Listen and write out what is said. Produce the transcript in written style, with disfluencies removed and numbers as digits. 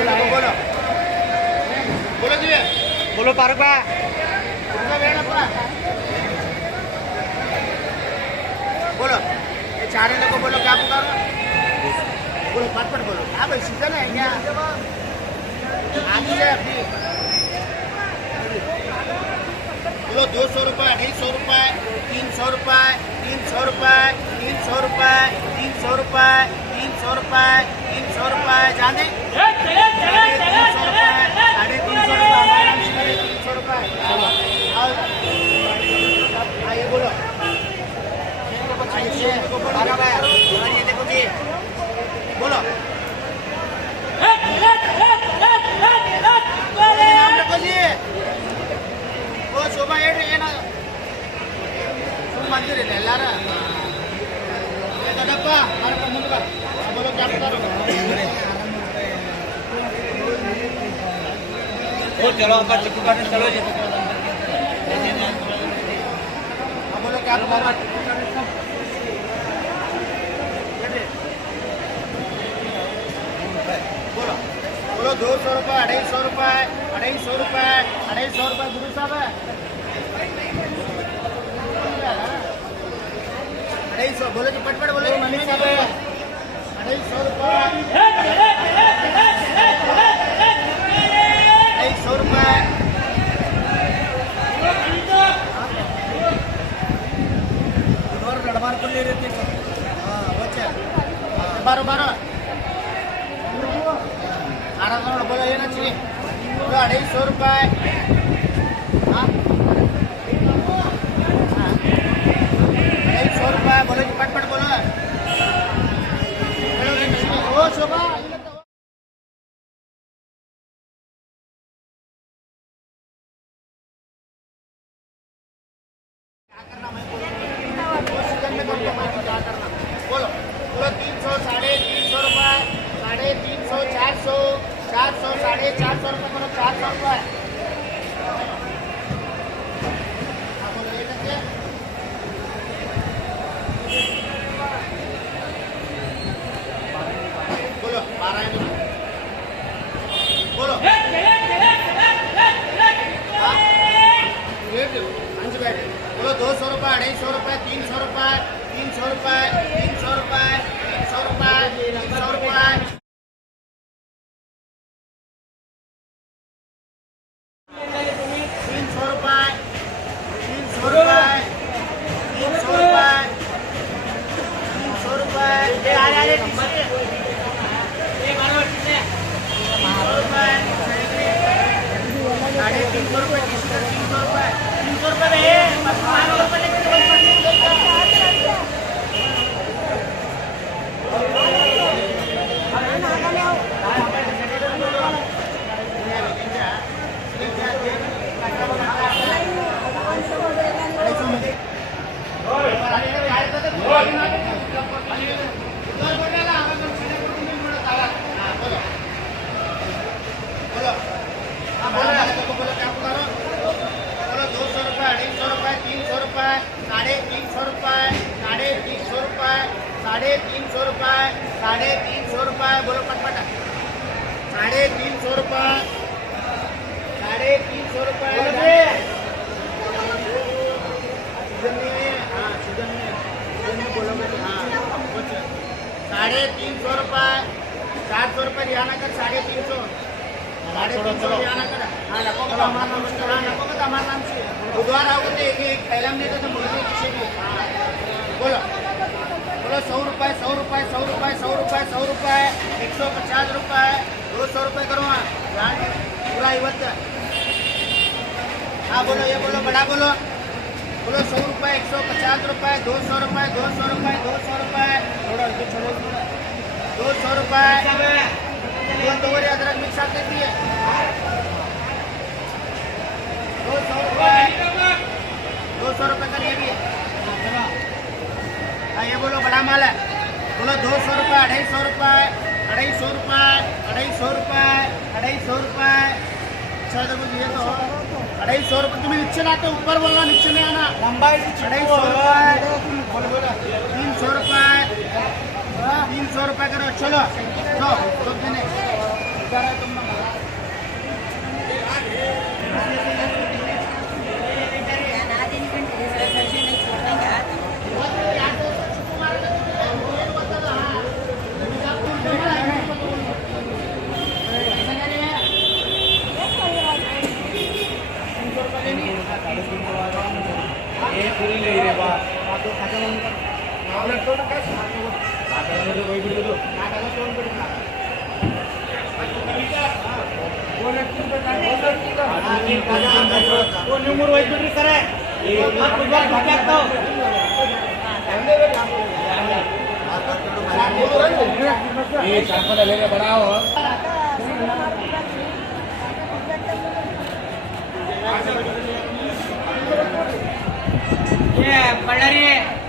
बोलो बोलो जी बोलो पारुक बा बोलो ये चारे लोगों बोलो क्या पुकारो बोलो पट बोलो हाँ भाई सीजन है क्या आगे है अभी बोलो 200 रुपये 250 रुपये 300 रुपये 300 रुपये 300 रुपये 300 रुपये 300 रुपये 300 रुपये जाने 300 रुपये 300 रुपये और आइए बोलो आइए ये देखो जी बोलो नाम रखो जी वो शोभा ये ना मंदिर है लारा ये कदप्पा हमारे कमल का बोलो क्या बता रहे हो चलो अंकल चिप्पू काटने चलो जी बोलो क्या बता रहे बोलो बोलो 200 रुपये 250 रुपये 250 रुपये 250 रुपये गुरु साहब है 250 बोलो जी पटपट बोलो मनीष साहब 250 रुपये 250 रुपये और लड़वार को ले रहे थे हाँ बच्चे 12 आराम बोलो ये ना चाहिए बोलो 250 रुपये हाँ 250 रुपये बोलो जी पटपट बोलो ओ शोभा क्या करना मैं बोलो सीजन में क्या करना बोलो बोलो 300 350 रुपये 350 400 400 450 रुपये करो 400 रुपये बोलो ये कैसे बोलो 12 बोलो बोलो 200 रुपये 250 रुपये 300 रुपये 300 रुपये 300 रुपये 300 रुपये 300 रुपये 300 रुपये 300 रुपये 300 रुपये 300 रुपये ये आ रहा है 300 रुपये 350 रुपये 300 रुपये साढ़े 300 रुपये बोलो पटपट 350 रुपये 350 रुपये सीजन में बोलो हाँ 350 रुपये 400 रुपये रियाना कर 350 रियाना कर हाँ नको का हमारा नाम हाँ नको का हमारा नाम से बुधवार आओगे तो एक पहला नहीं तो मुझे किसी भी बोलो बोलो 100 रुपये 100 रुपये 100 रुपये 100 रुपये 100 रुपये 150 रुपये 200 रुपये करो पूरा इवत हाँ बोलो ये बोलो बड़ा बोलो 100 रुपये 150 रुपये 200 रुपये 200 रुपये 200 रुपये थोड़ा चलो 200 रुपये दो अदरक मिक्स साथ देती है 200 रुपये करिए भी ये बोलो बड़ा माल है बोलो 200 रुपये 250 रुपये 250 रुपये 250 रुपये 250 रुपये अच्छा तो कुछ ये तो 250 रुपये तुम्हें नीचे ना तो ऊपर बोलना नीचे नहीं आना लंबाई 250 रुपये 300 रुपये 300 रुपये करो चलो लो उधर है तुम मंगा ಮೂರು ವೈಟ್ ಬಿಡ್ರಿ ಸರ್ बढ़ाओ ये बड़ा